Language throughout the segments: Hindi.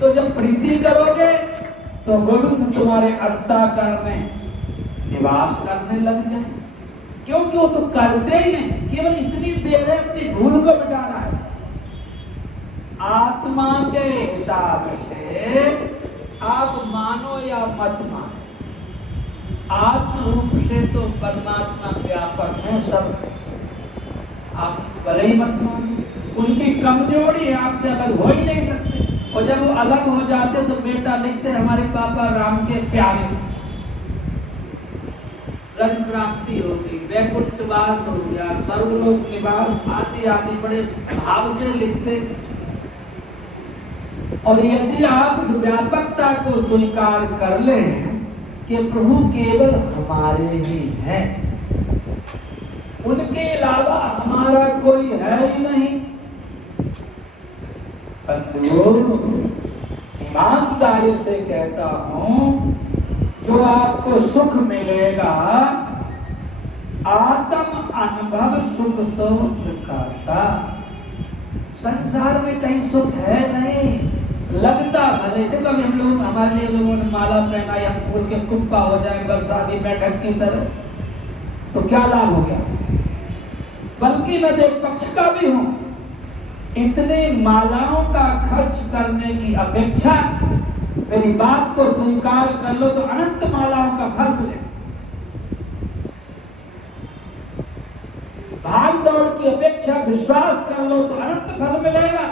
तो जब प्रीति करोगे तो गोविंद तुम्हारे अंतःकरण में निवास करने लग जाए, क्योंकि वो तो करते ही नहीं, केवल इतनी देर है अपनी भूल को मिटाना है। आत्मा के हिसाब से आप मानो या मत मानो, आत्म रूप से तो परमात्मा व्यापक है सब, आप भले ही मत मानो, उनकी कमजोरी आपसे अलग हो ही नहीं सकते। और जब वो अलग हो जाते तो बेटा लिखते हमारे पापा राम के प्यारे, रज प्राप्ति होगी, वैकुंठवास हो गया, सर्वलोक निवास आदि आदि बड़े भाव से लिखते। और यदि आप व्यापकता को स्वीकार कर लें कि प्रभु केवल हमारे ही हैं, उनके अलावा हमारा कोई है ही नहीं, ईमानदारी से कहता हूं, जो आपको सुख मिलेगा आत्म अनुभव सुख सो प्रकाशा। संसार में कहीं सुख है नहीं, लगता भले। देखो अभी हम लोग, हमारे लिए लोगों ने माला पहना या फूल के कुप्पा हो जाए बरसाती बैठक की तरह, तो क्या लाभ हो गया? बल्कि मैं एक पक्ष का भी हूं, इतने मालाओं का खर्च करने की अपेक्षा मेरी बात को स्वीकार कर लो तो अनंत मालाओं का फल मिले। भाग दौड़ की अपेक्षा विश्वास कर लो तो अनंत फल मिलेगा।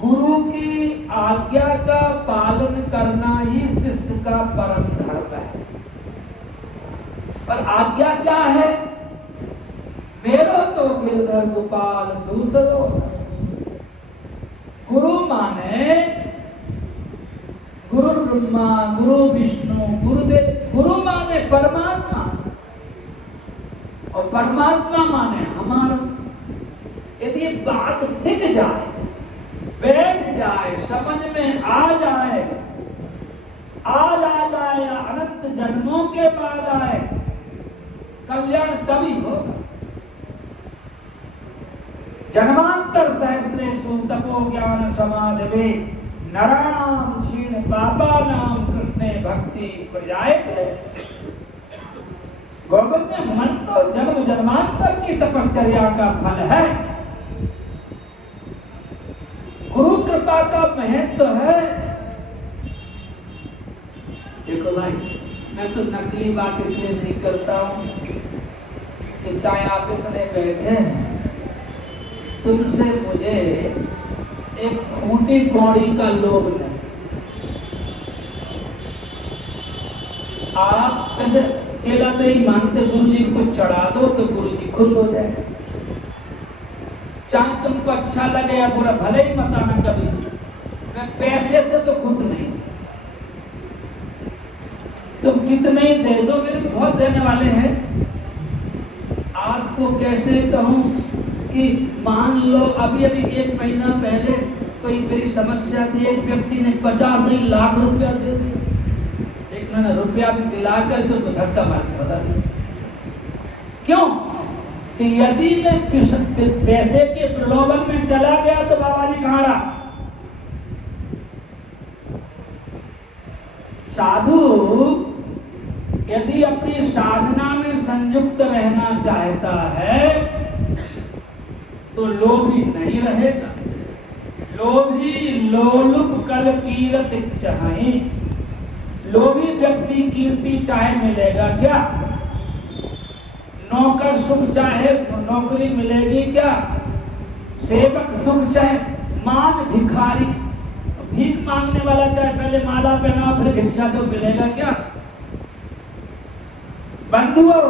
गुरु की आज्ञा का पालन करना ही शिष्य का परम धर्म है। पर आज्ञा क्या है? मेरो तो गिरधर गोपाल दूसरो। गुरु माने गुरु ब्रह्मा, गुरु विष्णु, गुरुदेव। गुरु माने परमात्मा और परमात्मा माने हमारा। यदि ये बात टिक जाए, बैठ जाए, समझ में आ जाए, आज आ जाए या अनंत जन्मों के बाद आए, कल्याण तभी होगा। जन्मांतर सहस्रेषु तपो ज्ञान समाधि नराणाम क्षीण पापानाम कृष्णे भक्ति प्रजायते। गोविंद ने मन तो जन्म जन्मांतर की तपश्चर्या का फल है। गुरु कृपा का महत्व है। देखो भाई, मैं तो नकली बात इसलिए नहीं करता हूं कि चाहे आप इतने बैठे हैं, तुमसे मुझे एक खूंटी कौड़ी का लोभ नहीं। आप वैसे चेला नहीं मानते, गुरु जी को चढ़ा दो तो गुरु जी खुश हो जाए। चाहे तुमको अच्छा लगे या बुरा, भले ही मत आना कभी, मैं पैसे से तो खुश नहीं। तुम कितने ही दे दो, मेरे बहुत देने वाले हैं। आपको कैसे कहूं कि मान लो अभी अभी 1 महीना पहले कोई मेरी समस्या थी, एक व्यक्ति ने 50 लाख रुपया दे दिया। एक मैंने रुपया भी दिलाकर तो धक्का मार बता। क्यों? कि यदि मैं पैसे के प्रलोभन में चला गया तो बाबा जी कहाँ रहा? साधु यदि अपनी साधना में संयुक्त रहना चाहता है तो लोभी नहीं रहेगा। लोभी लोलुप कल कीरत चाहे। लोभी व्यक्ति कीर्ति चाहे मिलेगा क्या? नौकर सुख चाहे नौकरी मिलेगी क्या? सेवक सुख चाहे मान भिखारी, भीख मांगने वाला चाहे पहले माला पहना फिर भिक्षा दो, मिलेगा क्या? बंधुओं,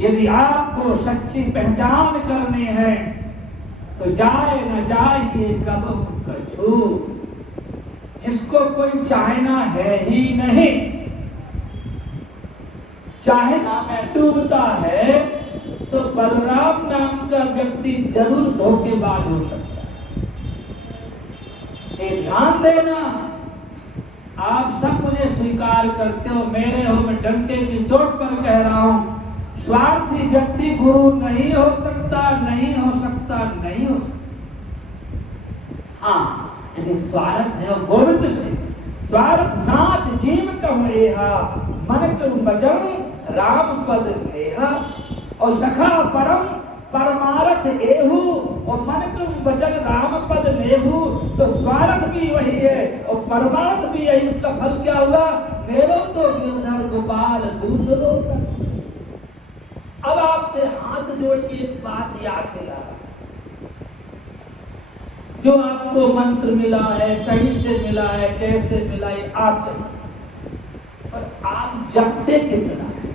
यदि आपको सच्ची पहचान करनी है तो जाए न चाहिए कब कछु। जिसको कोई चाहना है ही नहीं, चाहना में डूबता है, तो बलराम नाम का व्यक्ति जरूर धोखेबाज हो सकता है। ये ध्यान देना। आप सब मुझे स्वीकार करते हो, मेरे हो, मैं डंके की चोट पर कह रहा हूं, स्वार्थी व्यक्ति गुरु नहीं हो सकता, नहीं हो सकता, नहीं हो सकता। ये स्वार्थ है और गोविंद से स्वार्थ साच जीव कम एहा मन के बचन राम पद लेहा और सखा परम परमारथ एहू और मन के वचन राम पद लेहू। तो स्वार्थ भी वही है और परमार्थ भी यही। उसका फल क्या हुआ? मेरो तो गिरधर गोपाल दूसरों का। अब आपसे हाथ जोड़ के एक बात याद दिला, जो आपको मंत्र मिला है, कहीं से मिला है, कैसे मिला है, आप और आप जपते कितना है?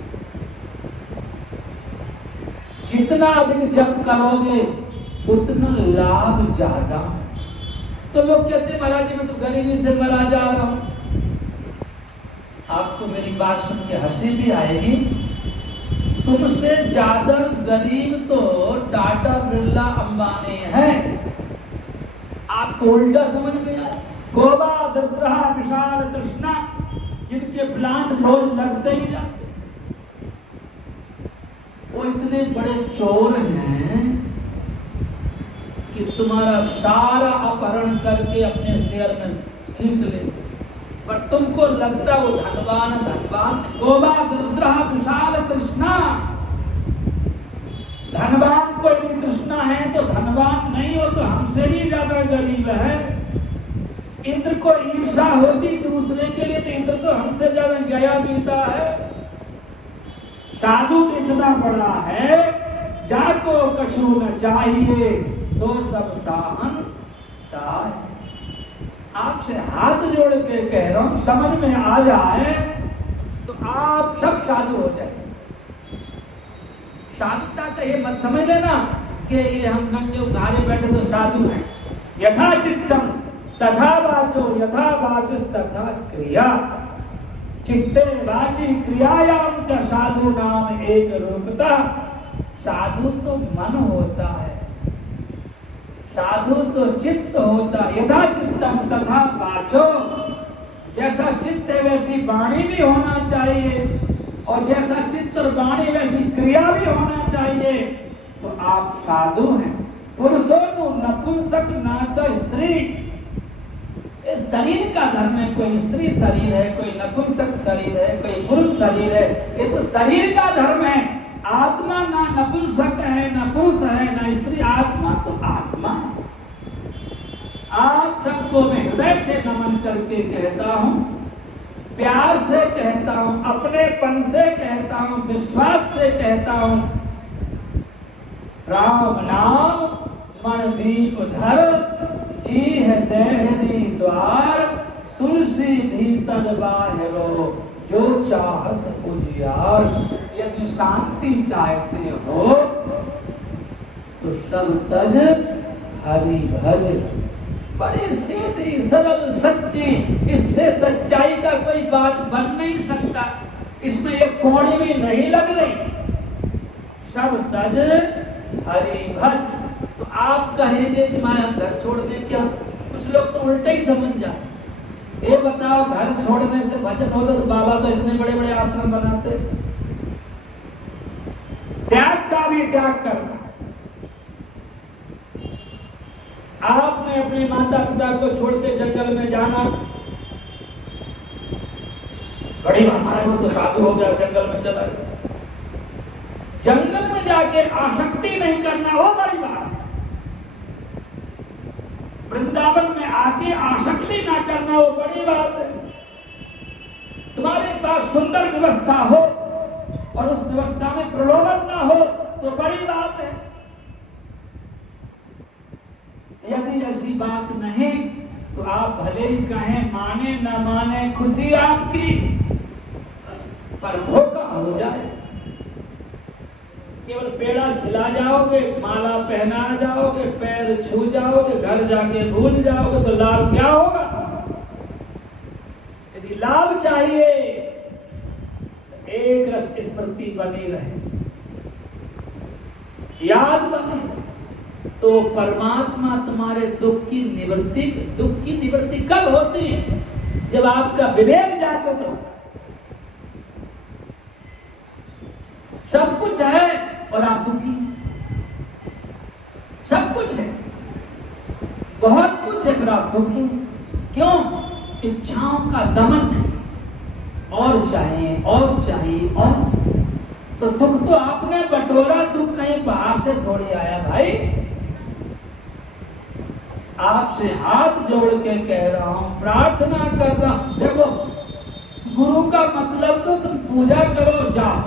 जितना अधिक जप करोगे उतना लाभ ज्यादा। तो लोग कहते हैं महाराज जी मैं तो गरीबी से मरा जा रहा हूं। आपको मेरी बात सुन के हंसी भी आएगी। तुमसे ज्यादा गरीब तो टाटा बिरला अंबानी है। आपको उल्टा समझ में आया। गोबा दद्रहा विशाल तृष्णा, जिनके प्लांट रोज लगते ही जाते, वो इतने बड़े चोर हैं कि तुम्हारा सारा अपहरण करके अपने शेयर में खींच लेते, पर तुमको लगता वो धनवान धनवान। गोबा दद्रहा विशाल तृष्णा, धनवान को यदि तृष्णा है तो धनवान नहीं हो तो हमसे भी ज्यादा गरीब है। इंद्र को ईर्षा होती दूसरे के लिए तो इंद्र तो हमसे ज्यादा गया बीता है। साधु तो इतना बड़ा है, जाको कछु न चाहिए सो सब साहन साय। आपसे हाथ जोड़ के कह रहा हूं, समझ में आ जाए तो आप सब साधु हो जाए। साधुता का ये मत समझ लेना कि ये हम नंगे उघारे बैठे तो साधु हैं। यथा चित्तम तथा वाचो यथा वाचिस तथा क्रिया, चित्ते वाची क्रियायाम च साधु नाम एक रूपता। साधु तो मन होता है, साधु तो चित्त होता। यथा चित्तम तथा वाचो, जैसा चित्त है वैसी वाणी भी होना चाहिए और जैसा चित्त और वाणी वैसी क्रिया भी होना चाहिए। तो आप साधु हैं। पुरुषों को नपुंसक नाचा स्त्री, इस शरीर का धर्म है। कोई स्त्री शरीर है, कोई नपुंसक शरीर है, कोई पुरुष शरीर है। ये तो शरीर का धर्म है। आत्मा ना नपुंसक है, ना पुरुष है, ना स्त्री। आत्मा तो आत्मा है। आप सबको मैं हृदय से नमन करके कहता हूं, प्यार से कहता हूं, अपनेपन से कहता हूं, विश्वास से कहता हूं, राम नाम मन दीप धर, जी है देहरी द्वार, तुलसी भीतर बाहरो, जो चाहस उजियार। यदि शांति चाहते हो तो सब तज हरि भज। बड़ी सीधी सरल सच्ची, इससे सच्चाई का कोई बात बन नहीं सकता। इसमें एक कोड़ी भी नहीं लग रही। सब तज हरि भज। तो आप कहेंगे कि मैं घर छोड़ दे क्या? कुछ लोग तो उल्टा ही समझ जाते। ये बताओ घर छोड़ने से भजन होता तो बाबा तो इतने बड़े बड़े आश्रम बनाते। त्याग का भी त्याग करना। आपने अपने माता पिता को छोड़ के जंगल में जाना, बड़ी हमारे वो तो साधु हो गया, जंगल में चला गया। जंगल में जाके आसक्ति नहीं करना वो बड़ी बात है। वृंदावन में आके आसक्ति ना करना वो बड़ी बात है। तुम्हारे पास सुंदर व्यवस्था हो और उस व्यवस्था में प्रलोभन ना हो तो बड़ी बात है। यदि ऐसी बात नहीं तो आप भले ही कहें, माने न माने खुशी आपकी, पर धोखा हो जाए। केवल पेड़ा खिला जाओगे, माला पहना जाओगे, पैर छू जाओगे, घर जाके भूल जाओगे तो लाभ क्या होगा? यदि लाभ चाहिए तो एक रस स्मृति बनी रहे, याद बने, तो परमात्मा तुम्हारे दुख की निवृत्ति कब होती है? जब आपका विवेक जागृत हो। सब कुछ है और आप दुखी हैं। सब कुछ है, बहुत कुछ है पर आप दुखी हैं। क्यों? इच्छाओं का दमन है, और चाहिए और चाहिए और चाहिए। तो दुख तो आपने बटोरा, दुख कहीं बाहर से थोड़ी आया भाई। आपसे हाथ जोड़ के कह रहा हूं, प्रार्थना कर रहा हूं। देखो, गुरु का मतलब तो तुम पूजा करो जाओ,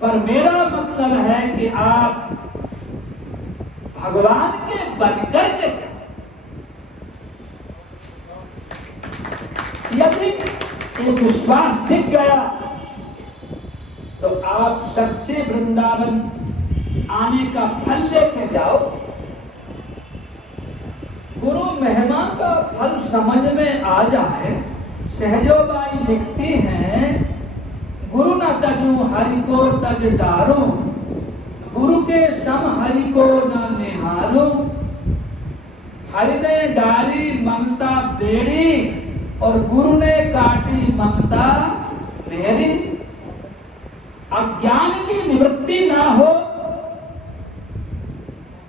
पर मेरा मतलब है कि आप भगवान के बनकर के जाओ। यदि ये विश्वास दिख गया तो आप सच्चे वृंदावन आने का फल लेके जाओ। गुरु महिमा का फल समझ में आ जाए। सहजोबाई लिखती हैं, गुरु न तजू हरि को तज डारो, गुरु के सम हरि को न निहारो। हरि ने डाली ममता बेड़ी और गुरु ने काटी ममता मेरी। अज्ञान की निवृत्ति ना हो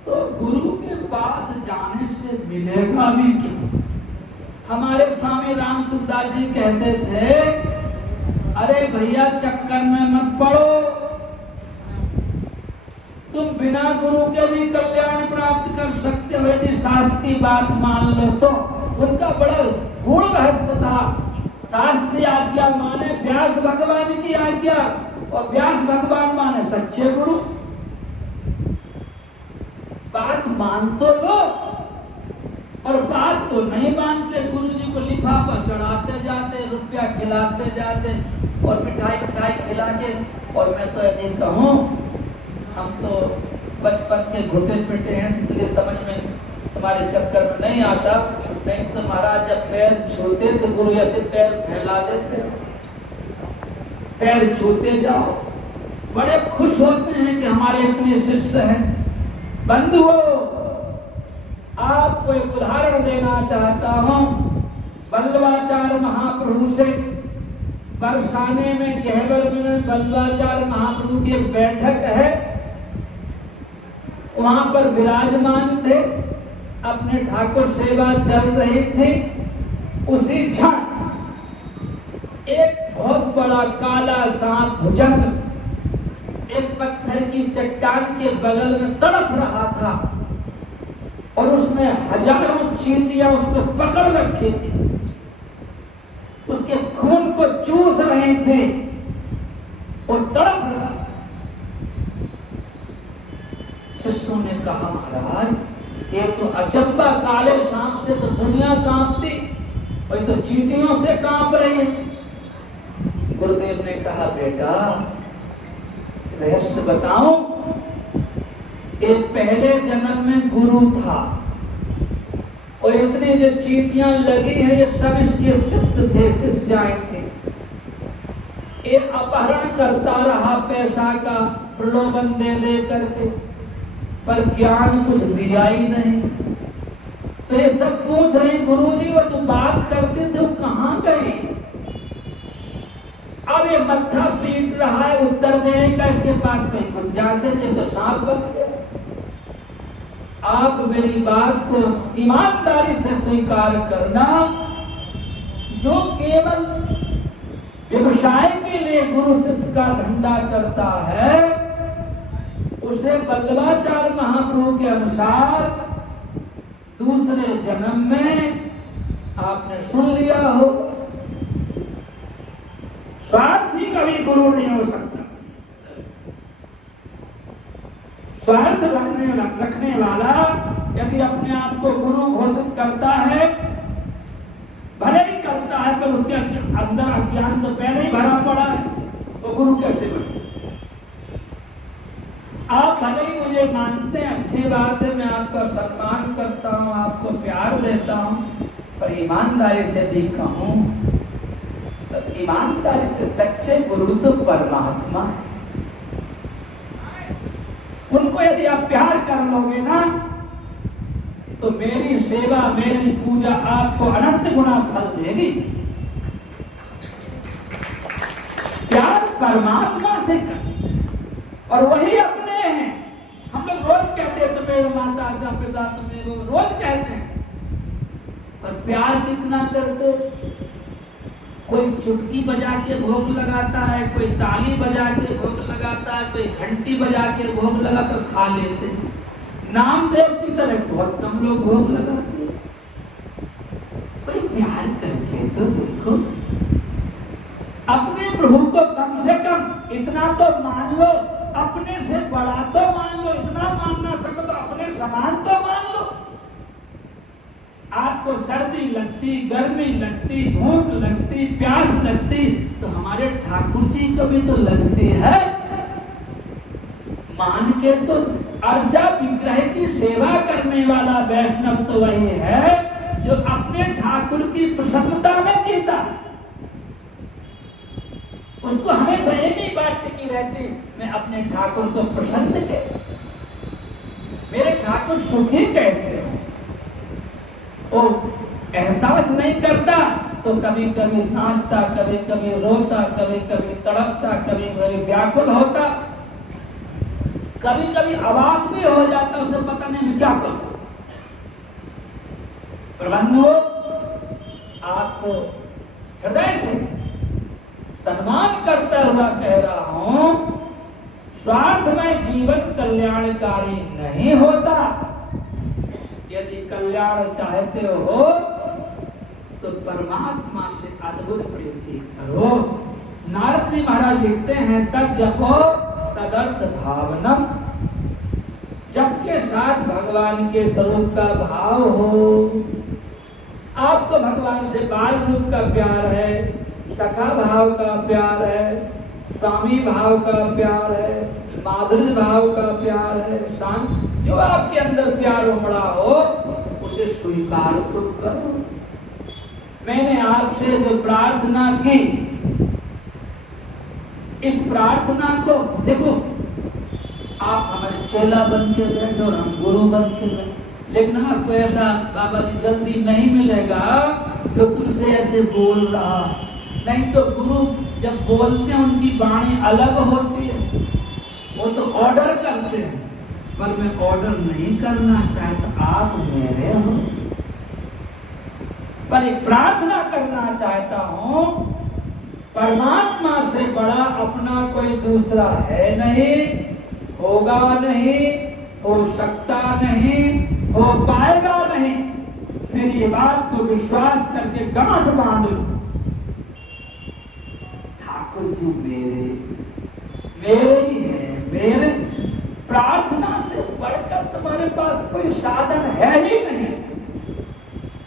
तो गुरु के पास जाने से मिलेगा भी क्यों? हमारे स्वामी राम सुखदास जी कहते थे, अरे भैया चक्कर में मत पड़ो, तुम बिना गुरु के भी कल्याण प्राप्त कर सकते हो यदि शास्त्र की बात मान लो तो। उनका बड़ा गूढ़ रहस्य था। शास्त्रीय आज्ञा माने व्यास भगवान की आज्ञा, और व्यास भगवान माने सच्चे गुरु। बात मान तो लो, और बात तो नहीं मानते। गुरु जी को लिफाफा चढ़ाते जाते, रुपया खिलाते जाते, और मिठाई खिला के। और मैं तो यदि कहूँ, हम तो बचपन के घुटे पिटे हैं, इसलिए समझ में तुम्हारे चक्कर में नहीं आता। नहीं तो महाराज जब पैर छूते तो गुरु ऐसे पैर फैला देते, पैर छूते जाओ, बड़े खुश होते हैं कि हमारे इतने शिष्य हैं। बंधुओं, आपको एक उदाहरण देना चाहता हूं बल्लवाचार्य महाप्रभु से। बरसाने में गहबर में बल्लवाचार्य महाप्रभु की एक बैठक है, वहां पर विराजमान थे, अपने ठाकुर सेवा चल रही थी। उसी क्षण एक बहुत बड़ा काला सांप भुजंग एक पत्थर की चट्टान के बगल में तड़प रहा था, और उसमें हजारों चींटियां उसको पकड़ रखी थी, उसके खून को चूस रहे थे और तड़प रहा। शिष्यों ने कहा, महाराज ये तो अचंबा, काले सांप से तो दुनिया कांपती, और तो चींटियों से कांप रही है। गुरुदेव ने कहा, बेटा रहस्य बताऊं, ये पहले जन्म में गुरु था, और इतनी जो चींटियां लगी हैं ये सब इसके शिष्य थे, शिष्याएं थे। ये अपहरण करता रहा पैसा का, प्रलोभन दे करके, पर ज्ञान कुछ दिया ही नहीं। तो ये सब पूछ रहे, गुरुजी वो तुम बात करते थे, कहां गए? अब ये मत्था पीट रहा है, उत्तर देने का इसके पास कहीं गुंजाइश है, ये तो सांप बन गया। आप मेरी बात को ईमानदारी से स्वीकार करना। जो केवल व्यवसाय के लिए गुरु शिष्य का धंधा करता है, उसे बल्लवाचार्य महाप्रभु के अनुसार दूसरे जन्म में आपने सुन लिया हो, स्वार्थी कभी गुरु नहीं हो सकता। स्वार्थ रखने वाला यदि अपने आप को गुरु घोषित करता है, भले ही करता है, पर उसके अंदर अज्ञान तो पहले ही भरा पड़ा है, तो गुरु कैसे बने? आप भले ही मुझे मानते हैं, अच्छी बात है, मैं आपका सम्मान करता हूँ, आपको प्यार देता हूँ, पर ईमानदारी से भी कहूँ तो ईमानदारी से सच्चे गुरु तो परमात्मा है। उनको यदि आप प्यार कर लोगे ना, तो मेरी सेवा, मेरी पूजा आपको अनंत गुना फल देगी। प्यार परमात्मा से कर, और वही अपने हैं। हम लोग रोज कहते हैं तुम्हें माता, पिता तुम्हें, रोज कहते हैं, और प्यार कितना करते। कोई चुटकी बजा के भोग लगाता है, कोई ताली बजा के भोग लगाता है, कोई घंटी बजा के भोग लगा तो खा लेते हैं। नामदेव की तरह बहुत कम लोग भोग लगाते हैं। कोई प्यार करके तो देखो, अपने प्रभु को कम से कम इतना तो मान लो, अपने से बड़ा तो मान लो, इतना मान ना सको तो अपने समान तो मान लो। आपको सर्दी लगती, गर्मी लगती, भूख लगती, प्यास लगती, तो हमारे ठाकुर जी को भी तो लगती है। मान के तो अर्चा विग्रह की सेवा करने वाला वैष्णव तो वही है जो अपने ठाकुर की प्रसन्नता में जीता। उसको हमेशा ये नहीं बात टिकी रहती मैं अपने ठाकुर को प्रसन्न कैसे, मेरे ठाकुर सुखी कैसे हो। वो एहसास नहीं करता तो कभी कभी नाचता, कभी कभी रोता, कभी कभी तड़पता, कभी कभी व्याकुल होता, कभी कभी अवाक भी हो जाता, उसे पता नहीं मैं क्या करूं। प्रबंधो, आपको हृदय से सम्मान करता हुआ कह रहा हूं, स्वार्थमय जीवन कल्याणकारी नहीं होता। यदि कल्याण चाहते हो तो परमात्मा से अद्भुत प्रीति करो। नारद जी महाराज लिखते हैं, तद जपो तदर्थ भावनम, जप के साथ भगवान के स्वरूप का भाव हो। आपको भगवान से बाल रूप का प्यार है, सखा भाव का प्यार है, स्वामी भाव का प्यार है, माधुर्य भाव का प्यार है, शांत, जो आपके अंदर प्यार उमड़ा हो उसे स्वीकार तो करो। मैंने आपसे जो प्रार्थना की, इस प्रार्थना को देखो, आप हमारे चेला बन के बैठो और हम गुरु बन के बैठो, लेकिन आपको ऐसा बाबा जी जल्दी नहीं मिलेगा जो तुमसे ऐसे बोल रहा। नहीं तो गुरु जब बोलते हैं उनकी वाणी अलग होती है, वो तो ऑर्डर करते हैं, पर मैं ऑर्डर नहीं करना चाहता, आप मेरे हो। पर एक प्रार्थना करना चाहता हूं, परमात्मा से बड़ा अपना कोई दूसरा है नहीं, होगा नहीं, हो सकता नहीं, हो पाएगा नहीं। मेरी बात को विश्वास करके गांठ बांध लो। ठाकुर जी मेरे ही है, मेरे प्रार्थना से बढ़कर तुम्हारे पास कोई साधन है ही नहीं।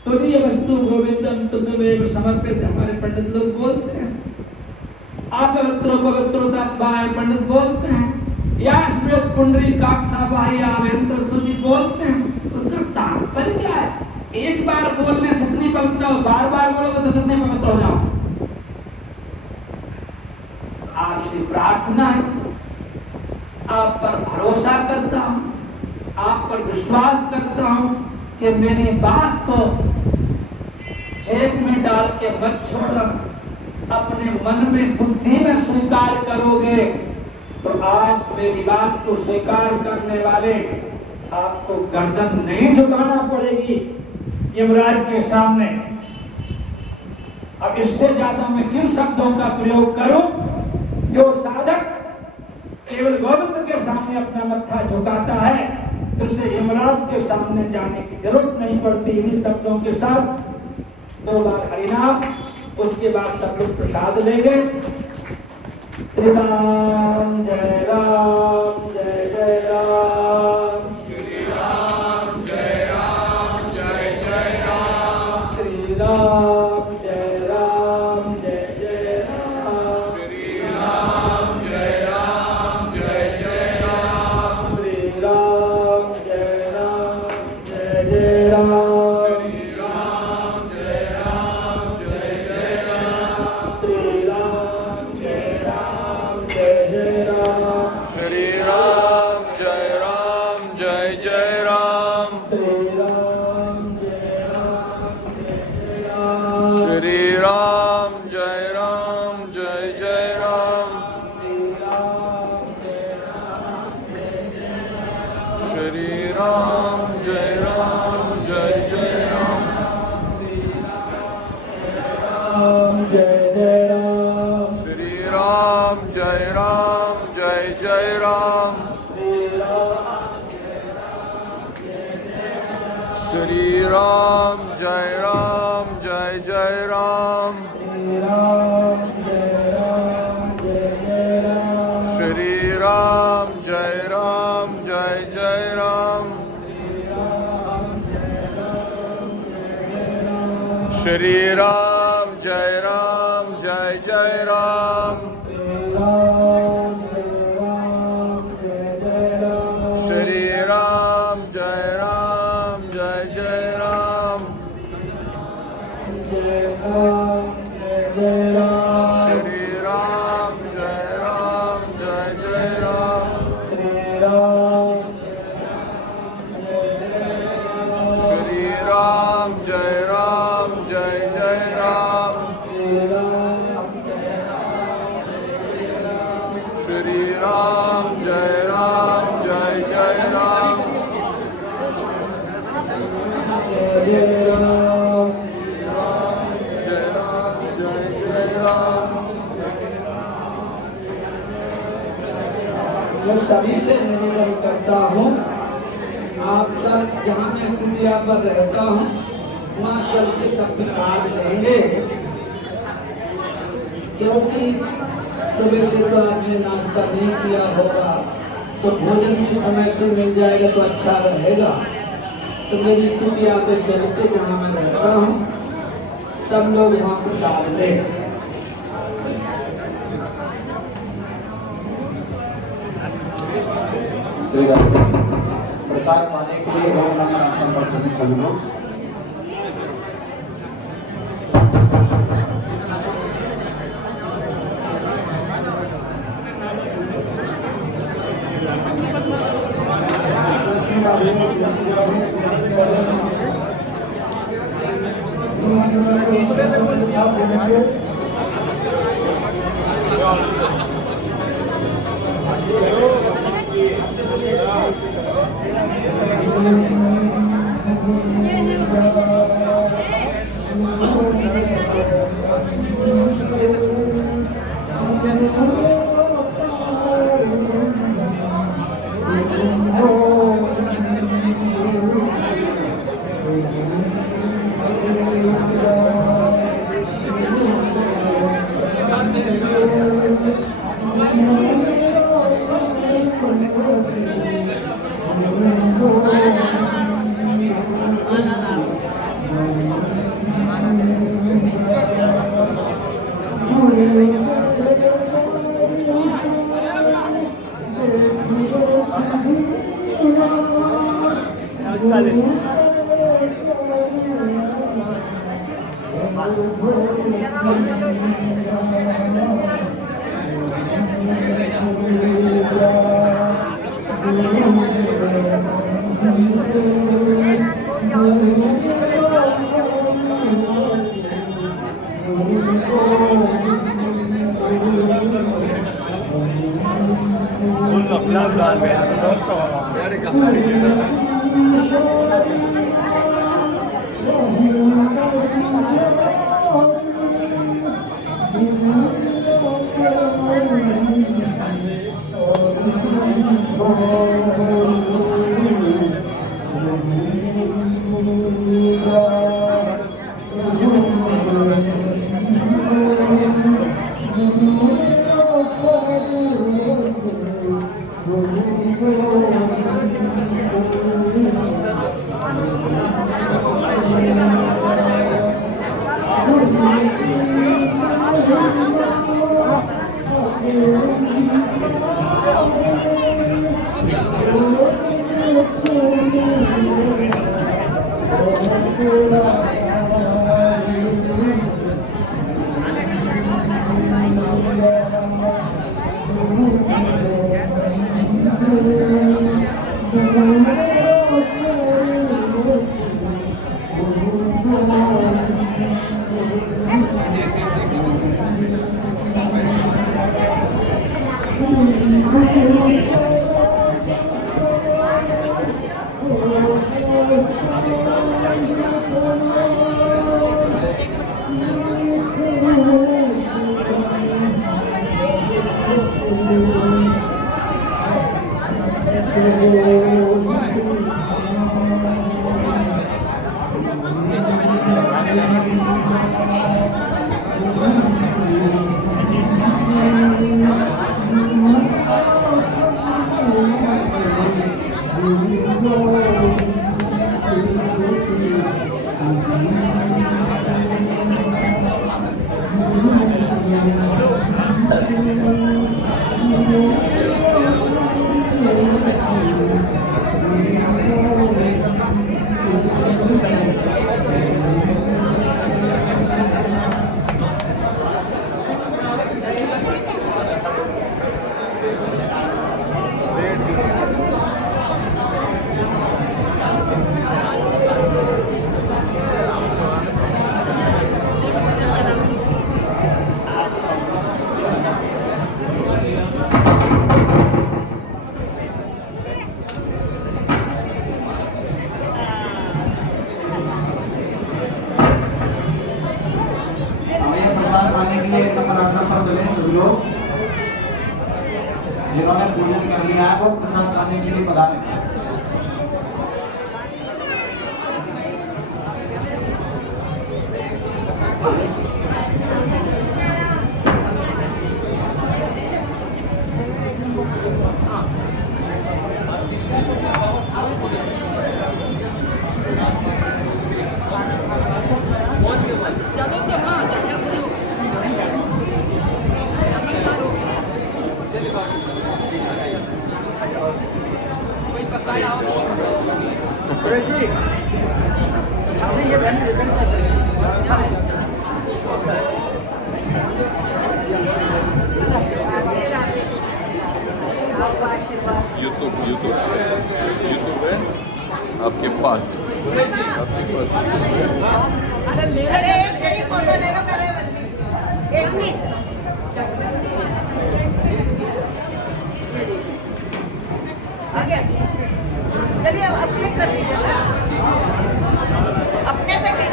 तुझे वस्तु गोविंदम तुम्हें समर्पित, हमारे पंडित लोग बोलते हैं। आप पवित्रोता पंडित बोलते हैं, या स्मृत पुंडरी काक्षा बाह्य आवेंद्र सुजी बोलते हैं। उसका तात्पर्य क्या है? एक बार बोलने से कितनी पवित्र हो, बार बार बोलोगे तो कितने पवित्र हो जाओ। आपसे प्रार्थना है, आप पर भरोसा करता हूं, आप पर विश्वास करता हूं कि मेरी बात को जेब में डाल के मत छोड़ना, अपने मन में बुद्धि में स्वीकार करोगे तो आप मेरी बात को स्वीकार करने वाले, आपको गर्दन नहीं झुकाना पड़ेगी यमराज के सामने। अब इससे ज्यादा मैं किन शब्दों का प्रयोग करूं? जो साधक केवल गोविंद के सामने अपना मत्था झुकाता है तो उसे यमराज के सामने जाने की जरूरत नहीं पड़ती। इन्हीं शब्दों के साथ 2 बार हरिनाम, उसके बाद सब लोग प्रसाद लेंगे। श्री राम जय राम, जय जय राम, श्री राम जय राम, जय जय राम, श्री राम जय राम, जय जय राम, श्री राम जय राम, जय जय राम, श्री राम जय राम, जय जय राम, श्री राम जय राम, जय जय राम, श्री राम जय राम, जय जय राम, श्री राम जय राम, जय जय राम, श्री राम जय राम, जय जय राम, श्री राम जय राम, जय जय राम, श्री राम जय राम, जय जय राम, श्री राम जय राम, जय जय राम, श्री राम जय जय राम श्री राम जय जय राम श्री राम जय जय राम श्री राम जय जय राम जय राम जय राम श्री राम जय राम श्री राम श्री राम जय जय राम श्री राम जय जय राम जय राम मैं सभी से निवेदन करता हूँ, आप सब जहाँ मैं कुटिया पर रहता हूँ वहाँ चल के सब प्रसाद लेंगे, क्योंकि सुबह से तो आपने नाश्ता नहीं किया होगा, तो भोजन भी समय से मिल जाएगा तो अच्छा रहेगा। तो मेरी कुटिया पे चलते जहाँ मैं रहता हूँ सब लोग वहाँ प्रसाद लें। श्री राम प्रसाद पाने के लिए रोम नमन आसन पर सभी लोग आसन पर चले सभी लोग। जिन्होंने पूजन कर लिया है वो प्रसाद पाने के लिए पधारे। यूट्यूब है आपके पास। अरे एक फोटो ले लो करे वाली। एक मिनट आगे चलिए अब अपने कर दीजिए ना, अपने से कर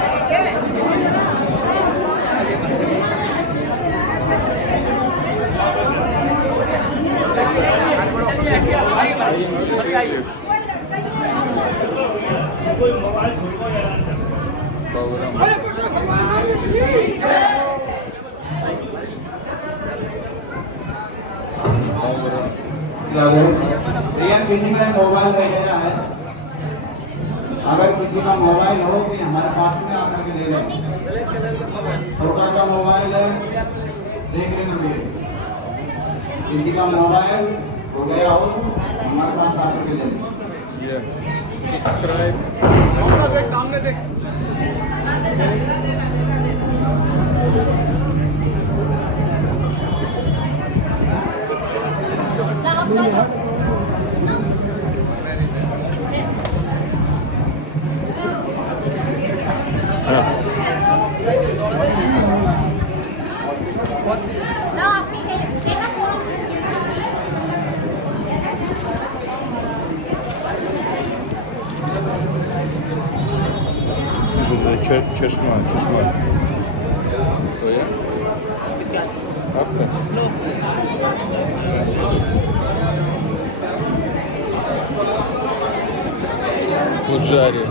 किसी का मोबाइल वगैरह है, अगर किसी का मोबाइल हो तो हमारे पास में आकर के ले जाए। छोटा सा मोबाइल है, देख लेना। किसी का मोबाइल हो गया हो हमारे पास आकर के ले जाए। सामने देख। चश्मा आपका पुजारी